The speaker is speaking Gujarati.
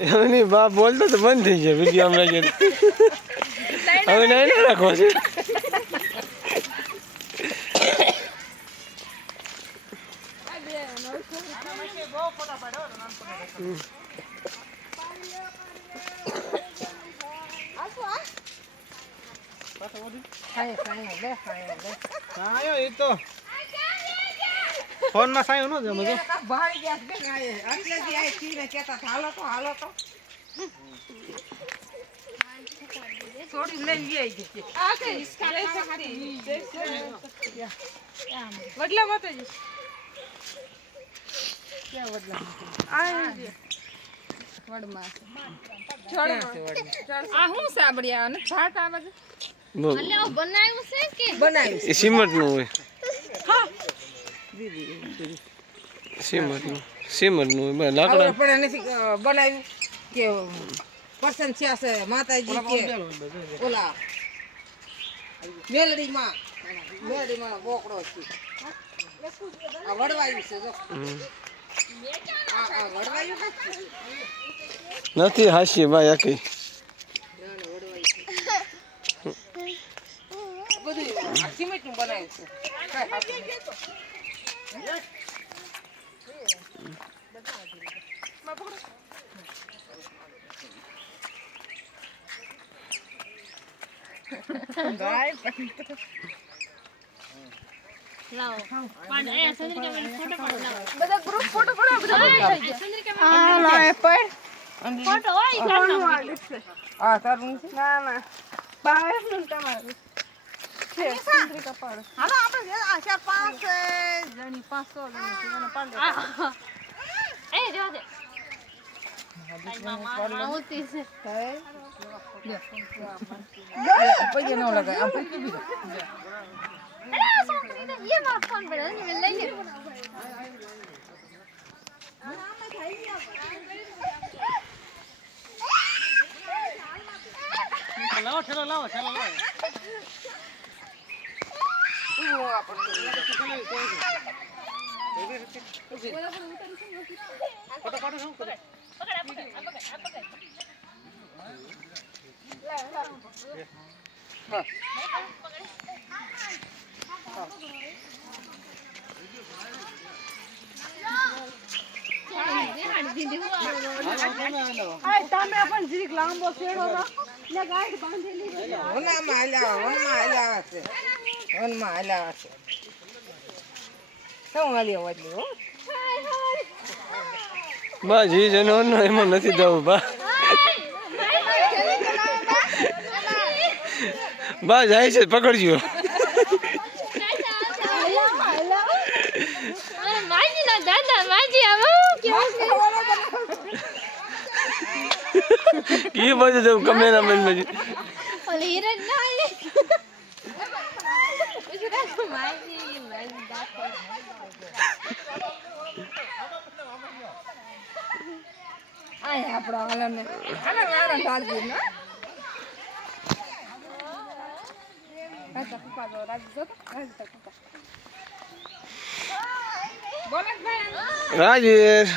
એમની બાપ બોલતો તો બંધ થઈ ગયો વિડીયો હમણાં ગયો હવે નહીં ના રાખો છે ફોન માં સાયો નો જમે તો ભાઈ ગેસ બે આયે એટલે જે આય તીને કેતા હાલો તો થોડી લઈ લઈ ગઈ આ કે ઇસકા લઈ શકતી વડલા માતાજી કે વડલા આ વડમાં આ હું સાબડિયા અને ભાટ આવે છે એટલે ઓ બનાવ્યું છે કે બનાવ્યું એ સિમટ નું હોય હા સિમટ નું લાકડા પણ નથી બનાવ્યું કે પસંદ છે માતાજી કે ઓલા મેલડીમાં બોકડો છે આ વડવાયું છે જો આ વડવાયું નથી હાસી ભાઈ આખી બધું સિમેન્ટ નું બનાવ્યું છે લાવો પાડ એ સંદરી કે ફોટો પાડ લાવો બધા ગ્રુપ ફોટો પાડો બધા સંદરી કે આ લાય પર ફોટો હોય કાઢો આ તારું ના બહાર નું તમારું છે સંદરી કા પાડ હાલો આપણે આ 4-5 જણી 500 જણી પાડ એ જો દે મામા હોતી છે પૈયે નો લગાય આમ પૈયે બી અરે સોકરી તો ये मार फोन पर नहीं मिल लेंगे લાવો ચલો લાવો તમે પણ જીરીક લાંબો છેડો તો ને ગાઈડ બાંધેલી છે વનમાં હાલ્યા છે શું વાલી વાલી હો બા જી જનો એમાં નથી જવું બા જાય છે પકડજો માજી ના દાદા માજી આવો કેવું કી બાજુ જવું કેમેરામેન માં ઓલે હિરજ ના આલે માજી દાદા આય આપડા હાલને આના વારા ડાલજી ના પપ્પા જો રાખજો તો પપ્પા બોલે ભાઈ રાજેશ